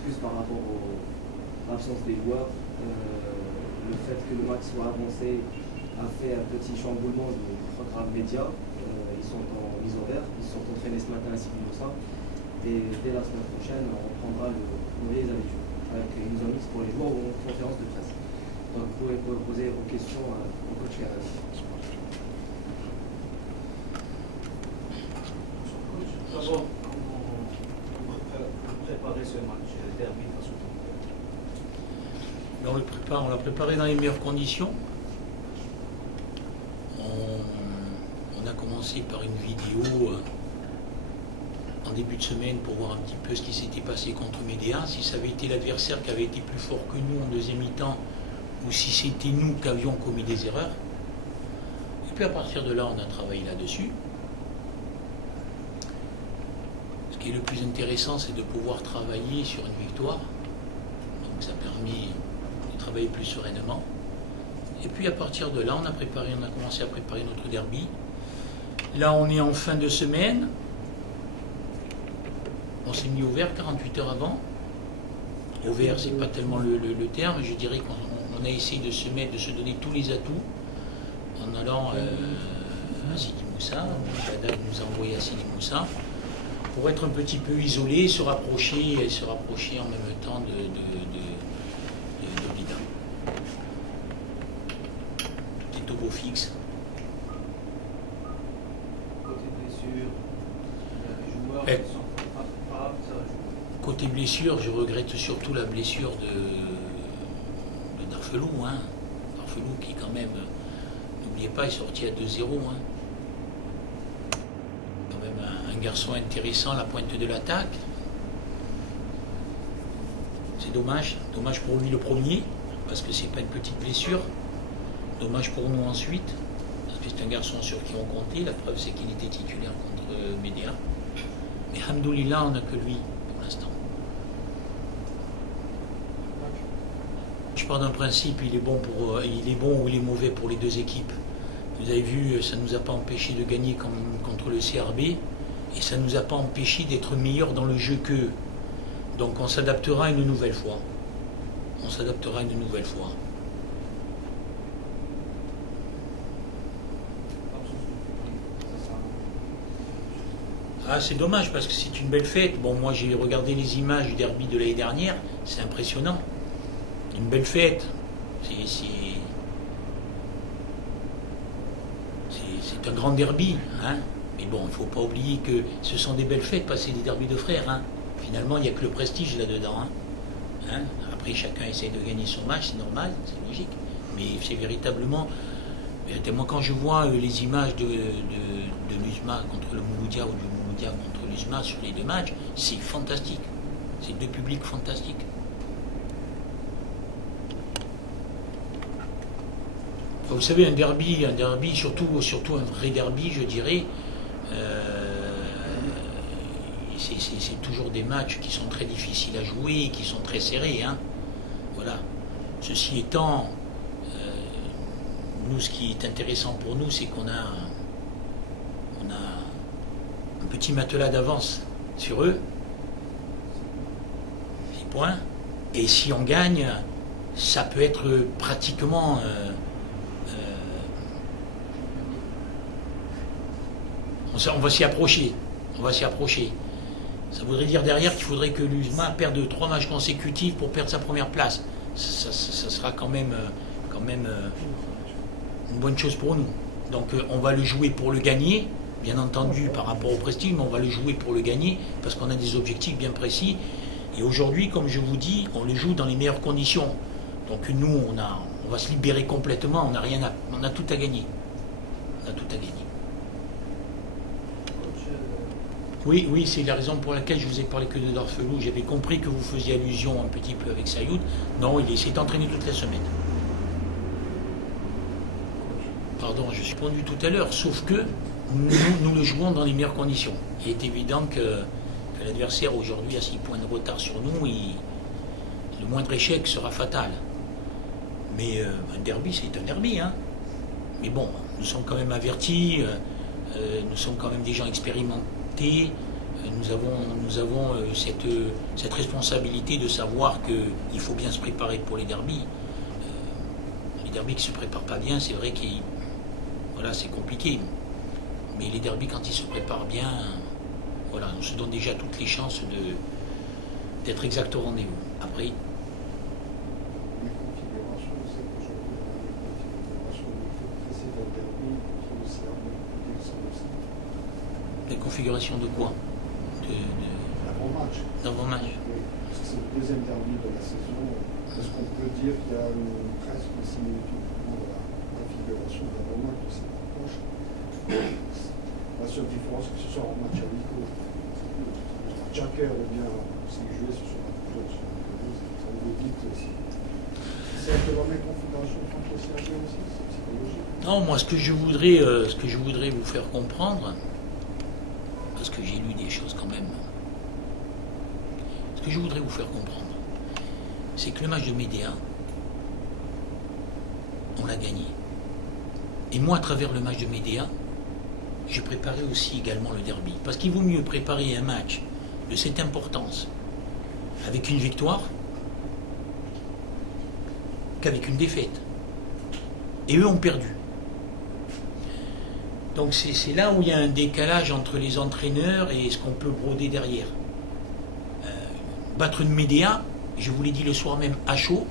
s'excuse par rapport à l'absence des joueurs. Le fait que le match soit avancé a fait un petit chamboulement du programme média. Ils sont en mise horaire, ils se sont entraînés ce matin ainsi que ça. Et dès la semaine prochaine, on reprendra les habitudes avec une mise en mix pour les joueurs ou une conférence de presse. Donc vous pouvez poser vos questions au coach Ferrari. D'abord, comment vous préparez ce match derby face au Togo? On l'a préparé dans les meilleures conditions. On a commencé par une vidéo en début de semaine pour voir un petit peu ce qui s'était passé contre Médéa, si ça avait été l'adversaire qui avait été plus fort que nous en deuxième mi-temps ou si c'était nous qui avions commis des erreurs. Et puis à partir de là, on a travaillé là-dessus. Ce qui est le plus intéressant, c'est de pouvoir travailler sur une victoire. Donc ça a permis de travailler plus sereinement. Et puis à partir de là, on a commencé à préparer notre derby. Là, on est en fin de semaine. On s'est mis au vert 48 heures avant. Au vert, c'est pas tellement le terme. Je dirais qu'on a essayé de se donner tous les atouts en allant à Sidi Moussa. Bada nous a envoyé à Sidi Moussa pour être un petit peu isolé, se rapprocher en même temps de Blida. Des topos fixes. Côté blessure, il y a des joueurs Et qui sont pas aptes à jouer. côté blessure, je regrette surtout la blessure de Darfelou. Darfelou qui quand même, n'oubliez pas, est sorti à 2-0. Quand même un garçon intéressant à la pointe de l'attaque. C'est dommage pour lui le premier, parce que c'est pas une petite blessure. Dommage pour nous ensuite, parce que c'est un garçon sur qui on comptait. La preuve, c'est qu'il était titulaire contre Médéa. Mais hamdoulilah, on n'a que lui pour l'instant. Je pars d'un principe, il est bon ou il est mauvais pour les deux équipes. Vous avez vu, ça ne nous a pas empêché de gagner contre le CRB, et ça ne nous a pas empêché d'être meilleurs dans le jeu qu'eux. Donc on s'adaptera une nouvelle fois. Ah, c'est dommage parce que c'est une belle fête. Bon, moi j'ai regardé les images du derby de l'année dernière, c'est impressionnant. Une belle fête. C'est un grand derby, Mais bon, il ne faut pas oublier que ce sont des belles fêtes, pas c'est des derbys de frères, Finalement, il n'y a que le prestige là-dedans, Après, chacun essaye de gagner son match, c'est normal, c'est logique. Mais c'est véritablement, quand je vois les images de l'USMA contre le Mouloudia ou du Mouloudia contre l'USMA sur les deux matchs, c'est fantastique. C'est deux publics fantastiques. Vous savez, un derby, surtout un vrai derby, je dirais, c'est toujours des matchs qui sont très difficiles à jouer, qui sont très serrés. Voilà. Ceci étant, nous, ce qui est intéressant pour nous, c'est qu'on a un petit matelas d'avance sur eux, 6 points, et si on gagne, ça peut être pratiquement... on va s'y approcher. Ça voudrait dire derrière qu'il faudrait que l'USMA perde 3 matchs consécutifs pour perdre sa première place. Ça sera quand même une bonne chose pour nous. Donc on va le jouer pour le gagner, bien entendu par rapport au prestige, mais on va le jouer pour le gagner parce qu'on a des objectifs bien précis. Et aujourd'hui, comme je vous dis, on le joue dans les meilleures conditions. Donc nous, on va se libérer complètement, on a tout à gagner. Oui, c'est la raison pour laquelle je vous ai parlé que de Darfelou. J'avais compris que vous faisiez allusion un petit peu avec Sayoud. Non, il s'est entraîné toute la semaine. Pardon, je suis répondu tout à l'heure, sauf que nous le jouons dans les meilleures conditions. Il est évident que l'adversaire aujourd'hui a 6 points de retard sur nous, le moindre échec sera fatal. Mais un derby, c'est un derby. Mais bon, nous sommes quand même avertis, nous sommes quand même des gens expérimentés, nous avons cette responsabilité de savoir qu'il faut bien se préparer pour les derbys. Les derbys qui ne se préparent pas bien, c'est vrai que voilà, c'est compliqué. Mais les derbys, quand ils se préparent bien, voilà, on se donne déjà toutes les chances d'être exact au rendez-vous. Après, Les configurations, c'est qu'aujourd'hui, on a les configurations du précédent derby qui nous servent de aussi. les configurations de quoi? L'avant-match. D'avant-match. Oui, parce que c'est le deuxième derby de la saison. Est-ce qu'on peut dire qu'il y a presque une similitude de la configuration d'avant-match de ces approches? La seule différence, c'est que ce soit en match à huis clos. Chacun ou bien s'il jouait, ce sera toujours sur le terrain. Ça vous dit aussi. C'est un peu la même configuration contre le CRG aussi, c'est psychologique. Non, moi, ce que je voudrais vous faire comprendre, parce que j'ai lu des choses quand même, ce que je voudrais vous faire comprendre, c'est que le match de Médéa, on l'a gagné. Et moi, à travers le match de Médéa, j'ai préparé aussi également le derby. Parce qu'il vaut mieux préparer un match de cette importance avec une victoire qu'avec une défaite. Et eux ont perdu. Donc c'est là où il y a un décalage entre les entraîneurs et ce qu'on peut broder derrière. Battre une Médéa, je vous l'ai dit le soir même à chaud,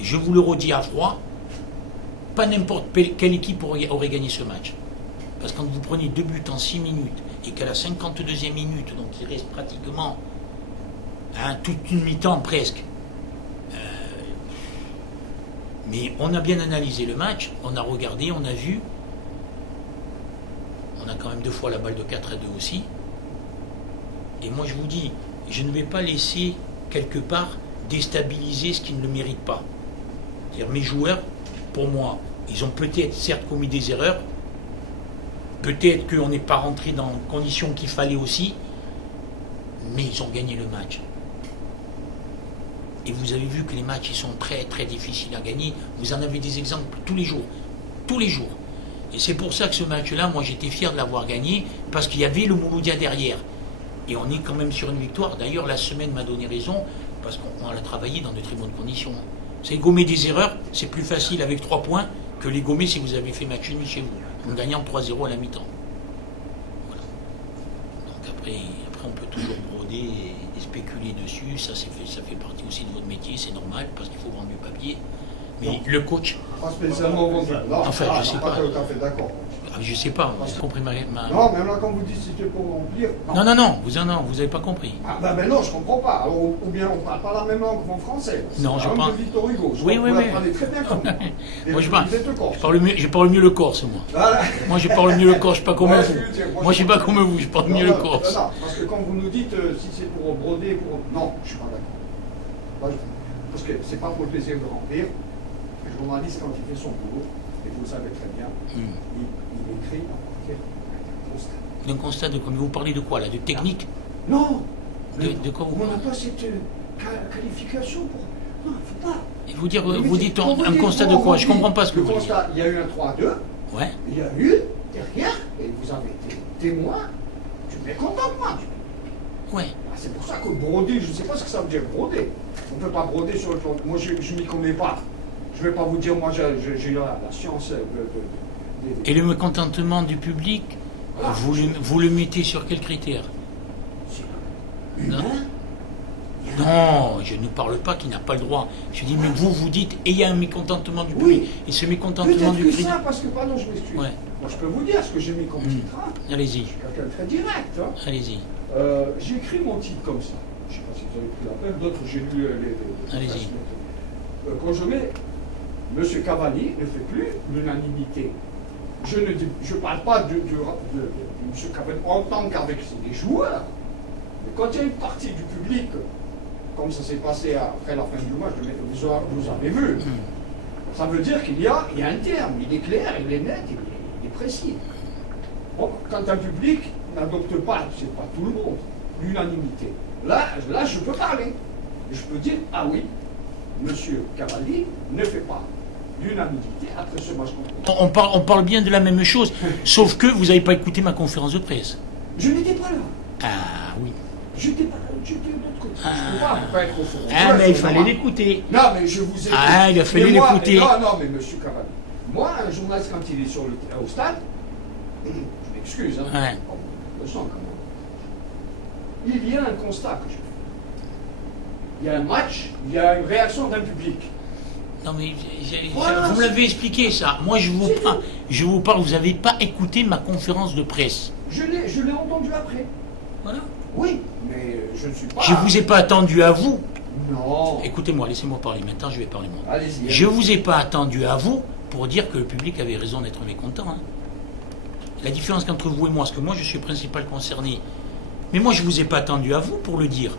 je vous le redis à froid, pas n'importe quelle équipe aurait gagné ce match. Parce que quand vous prenez 2 buts en 6 minutes et qu'à la 52e minute, donc il reste pratiquement toute une mi-temps presque, mais on a bien analysé le match, on a regardé, on a vu, on a quand même 2 fois la balle de 4-2 aussi. Et moi je vous dis, je ne vais pas laisser quelque part déstabiliser ce qui ne le mérite pas. C'est-à-dire mes joueurs, pour moi, ils ont peut-être certes commis des erreurs, peut-être qu'on n'est pas rentré dans les conditions qu'il fallait aussi, mais ils ont gagné le match. Et vous avez vu que les matchs, ils sont très très difficiles à gagner. Vous en avez des exemples tous les jours. Tous les jours. Et c'est pour ça que ce match-là, moi j'étais fier de l'avoir gagné, parce qu'il y avait le Mouloudia derrière. Et on est quand même sur une victoire. D'ailleurs, la semaine m'a donné raison, parce qu'on l'a travaillé dans de très bonnes conditions. C'est gommer des erreurs, c'est plus facile avec 3 points que les gommer si vous avez fait match nul chez vous, en gagnant 3-0 à la mi-temps. Voilà. Donc après, on peut toujours broder et spéculer dessus, ça fait partie aussi de votre métier, c'est normal, parce qu'il faut vendre du papier. Mais non. Le coach... Pas spécialement vendu. Non, enfin, je sais pas. Tout à fait d'accord. Je sais pas, vous avez compris ma... Non, mais là, quand vous dites c'était pour remplir... Non, vous n'avez pas compris. Ah ben non, je comprends pas. Alors, ou bien on parle pas la même langue qu'en français. Non, je parle... de Victor Hugo. Oui. Vous parlez très bien comme moi. Je parle mieux le corse, moi. Voilà. Moi, je parle mieux le corse, je suis pas comme vous. Moi, je suis pas comme vous, je parle mieux le corse. Non, parce que quand vous nous dites si c'est pour broder, pour... Non, je suis pas d'accord. Parce que c'est pas pour le plaisir de remplir. Le journaliste, quand il fait son boulot, et vous le savez très bien, il écrit à partir d'un constat. D'un constat de quoi? Mais vous parlez de quoi là? De technique? Non. De quoi on n'a pas cette qualification pour... Non, il ne faut pas. Et vous dites un constat de quoi? Je ne comprends pas ce que vous dites. Il y a eu un 3-2. Ouais. Il y a eu, derrière, et vous avez été témoin du mécontentement. Ouais. C'est pour ça que broder, je ne sais pas ce que ça veut dire broder. On ne peut pas broder sur le plan. Moi, je ne m'y connais pas. Je ne vais pas vous dire, moi, j'ai la science Et le mécontentement du public, voilà. vous le mettez sur quels critères? Non, je ne parle pas qu'il n'a pas le droit. Je dis, mais vous dites, et il y a un mécontentement du public. Et ce mécontentement du public... ça, parce que, pardon, je m'excuse. Ouais. Moi, je peux vous dire ce que j'ai mis comme titre. Hein. Allez-y. Je suis quelqu'un de très direct. Hein. Allez-y. J'ai écrit mon titre comme ça. Je ne sais pas si vous avez pris la peine. D'autres, j'ai lu les Allez-y. Quand je mets... M. Cavalli ne fait plus l'unanimité. Je ne parle pas de M. Cavalli en tant qu'avec des joueurs. Mais quand il y a une partie du public, comme ça s'est passé après la fin du match, vous avez vu, ça veut dire qu'il y a un terme, il est clair, il est net, il est précis. Bon, quand un public n'adopte pas, c'est pas tout le monde, l'unanimité, là je peux parler. Je peux dire, ah oui, M. Cavalli ne fait pas l'unanimité après ce match. On parle bien de la même chose, sauf que vous n'avez pas écouté ma conférence de presse. Je n'étais pas là. Ah oui. J'étais de l'autre côté. Je ne peux pas être au fond. Ah, Ouais, mais il c'est fallait normal. l'écouter. Non, mais je vous ai Ah, il a fallu Mais moi, l'écouter. Non, mais monsieur Cavalli, moi, un journaliste, quand il est au stade, je m'excuse, hein. Ouais. Bon, je le sens quand même. Il y a un constat que je fais. Il y a un match, il y a une réaction d'un public. Non mais Voilà, vous me l'avez expliqué ça. Moi je vous parle, vous n'avez pas écouté ma conférence de presse. Je l'ai entendu après. Voilà. Oui, mais je ne suis pas... Je vous ai pas attendu à vous. Non. Écoutez-moi, laissez-moi parler. Maintenant je vais parler moi. Allez-y. Je vous ai pas attendu à vous pour dire que le public avait raison d'être mécontent. Hein. La différence entre vous et moi, parce que moi je suis le principal concerné. Mais moi je vous ai pas attendu à vous pour le dire.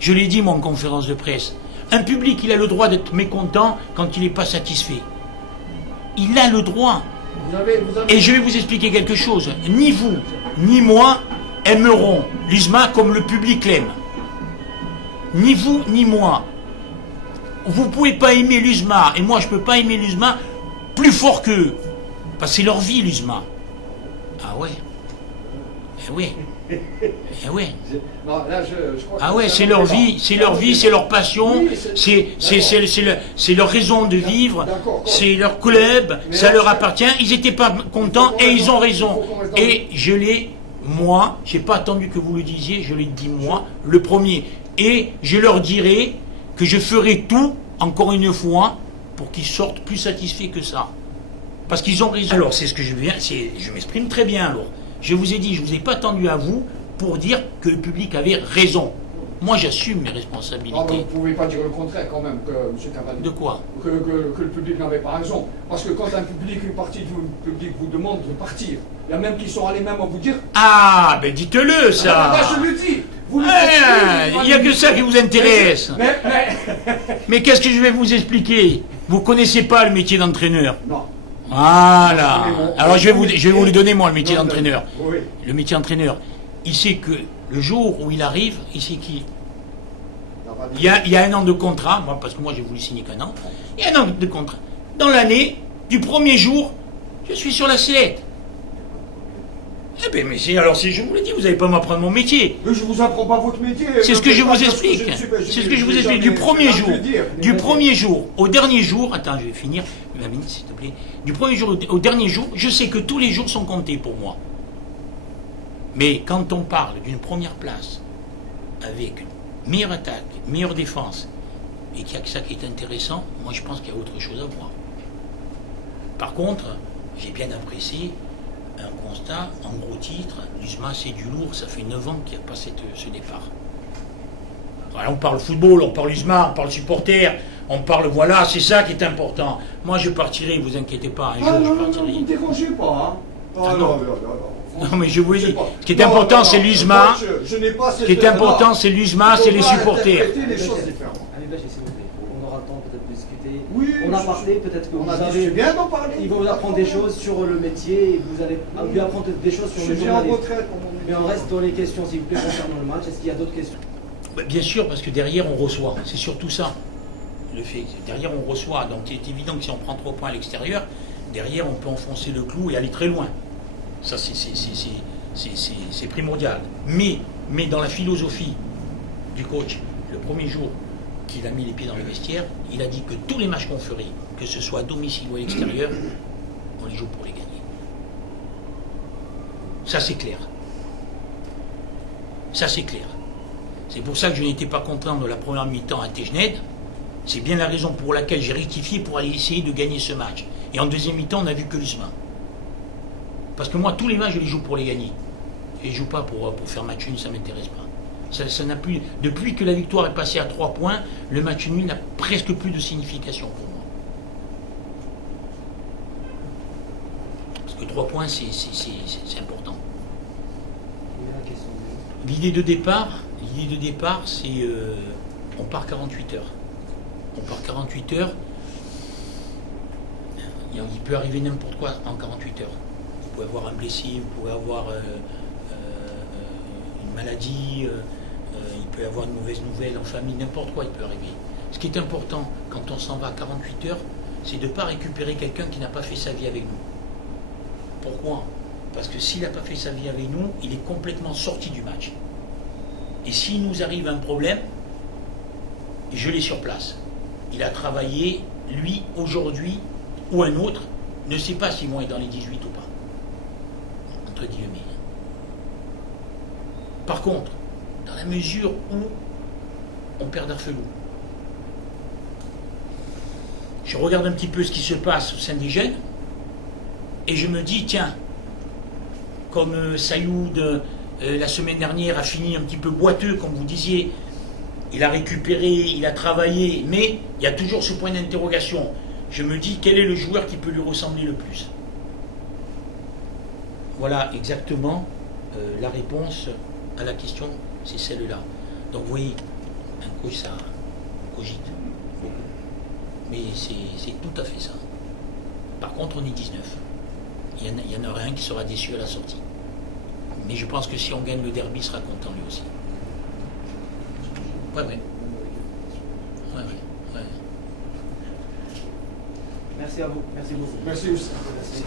Je l'ai dit moi en conférence de presse. Un public, il a le droit d'être mécontent quand il n'est pas satisfait. Il a le droit. Vous avez... Et je vais vous expliquer quelque chose. Ni vous, ni moi aimeront l'USMA comme le public l'aime. Ni vous, ni moi. Vous ne pouvez pas aimer l'USMA, et moi je ne peux pas aimer l'USMA plus fort qu'eux. Parce que c'est leur vie, l'USMA. Ah ouais. Eh oui. Eh oui. Non, là, je crois que Ah ouais, c'est leur vie, c'est leur vie, c'est leur passion, Oui, c'est leur raison de vivre, D'accord. c'est leur club, Mais ça là, leur appartient, ils n'étaient pas contents et ils ont raison. Et je l'ai, moi, j'ai pas attendu que vous le disiez, je l'ai dit moi, le premier. Et je leur dirai que je ferai tout, encore une fois, pour qu'ils sortent plus satisfaits que ça. Parce qu'ils ont raison. Alors, c'est ce que je viens, je m'exprime très bien alors. Je vous ai dit, je ne vous ai pas attendu à vous pour dire que le public avait raison. Moi, j'assume mes Ah, mais responsabilités. vous ne pouvez pas dire le contraire quand même, M. Cavalli. De quoi? Que le public n'avait pas raison. Parce que quand un public, une partie du public vous demande de partir, il y a même qui sont allés même à vous dire... Ah, ben dites-le ça. Ah, je le dis. Vous le Ah, dites. il n'y a que ça qui vous intéresse. Mais... Mais qu'est-ce que je vais vous expliquer? Vous ne connaissez pas le métier d'entraîneur. Non. Voilà. Alors je vais vous le donner moi, le métier Non, d'entraîneur. Oui. Le métier d'entraîneur. Il sait que le jour où il arrive, il sait qui. Il y a un an de contrat, moi, parce que moi j'ai voulu signer qu'un an. Il y a un an de contrat. Dans l'année, du premier jour, je suis sur la sellette. Eh bien, mais alors si je vous l'ai dit, vous n'allez pas m'apprendre mon métier. Mais je vous apprends pas votre métier. C'est ce que je vous explique. C'est ce que je vous explique. Du premier jour au dernier jour, attends, je vais finir, ma minute s'il te plaît. Du premier jour au dernier jour, je sais que tous les jours sont comptés pour moi. Mais quand on parle d'une première place, avec meilleure attaque, meilleure défense, et qu'il n'y a que ça qui est intéressant, moi je pense qu'il y a autre chose à voir. Par contre, j'ai bien apprécié un constat, en gros titre, l'USMA c'est du lourd, ça fait 9 ans qu'il n'y a pas ce départ. Voilà, on parle football, on parle USMA, on parle supporters, on parle, voilà, c'est ça qui est important. Moi je partirai, vous inquiétez pas, un jour je partirai. Vous ne dérangez pas. Hein. Ah, non. Non mais je vous le dis, ce qui est important c'est l'USMA, ce qui est important c'est l'USMA, c'est les supporters. Les choses différentes. Allez, là, s'il vous plaît. On aura le temps peut-être de discuter. Oui, On a parlé, peut-être que on vous a dit, avez... c'est bien d'en parler. Ils vont vous apprendre des choses sur le métier et vous allez lui apprendre des choses sur Je le suis en journalisme. retraite pour mon métier. Mais on reste dans les questions, s'il vous plaît, concernant le match. Est-ce qu'il y a d'autres questions? Bien sûr, parce que derrière on reçoit, c'est surtout ça. Le fait, derrière on reçoit, donc il est évident que si on prend 3 points à l'extérieur, derrière on peut enfoncer le clou et aller très loin. Ça c'est primordial. Mais dans la philosophie du coach, le premier jour qu'il a mis les pieds dans le vestiaire, il a dit que tous les matchs qu'on ferait, que ce soit à domicile ou à l'extérieur, on les joue pour les gagner. Ça c'est clair. Ça c'est clair. C'est pour ça que je n'étais pas content de la première mi-temps à Tegened. C'est bien la raison pour laquelle j'ai rectifié pour aller essayer de gagner ce match. Et en deuxième mi-temps, on n'a vu que l'USMA. Parce que moi, tous les matchs, je les joue pour les gagner. Et je ne joue pas pour faire match nul, ça ne m'intéresse pas. Ça n'a plus, depuis que la victoire est passée à 3 points, le match nul n'a presque plus de signification pour moi. Parce que 3 points, c'est important. L'idée de départ, c'est on part 48 heures. On part 48 heures. Il peut arriver n'importe quoi en 48 heures. Vous pouvez avoir un blessé, vous pouvez avoir une maladie, il peut y avoir une mauvaise nouvelle en famille, n'importe quoi il peut arriver. Ce qui est important quand on s'en va à 48 heures, c'est de ne pas récupérer quelqu'un qui n'a pas fait sa vie avec nous. Pourquoi? Parce que s'il n'a pas fait sa vie avec nous, il est complètement sorti du match. Et s'il nous arrive un problème, je l'ai sur place. Il a travaillé, lui, aujourd'hui, ou un autre, ne sait pas s'ils vont être dans les 18 ou pas. Entre guillemets. Par contre, dans la mesure où on perd Darfelou, je regarde un petit peu ce qui se passe au sein des jeunes, et je me dis, tiens, comme Sayoud, la semaine dernière, a fini un petit peu boiteux, comme vous disiez, il a récupéré, il a travaillé, mais il y a toujours ce point d'interrogation. Je me dis, quel est le joueur qui peut lui ressembler le plus? Voilà exactement la réponse à la question, c'est celle-là. Donc vous voyez, un coach, ça cogite beaucoup. Mais c'est tout à fait ça. Par contre, on est 19. Il y en aura un qui sera déçu à la sortie. Mais je pense que si on gagne le derby, il sera content lui aussi. Ouais. Merci à vous. Merci beaucoup. Merci aussi. Merci.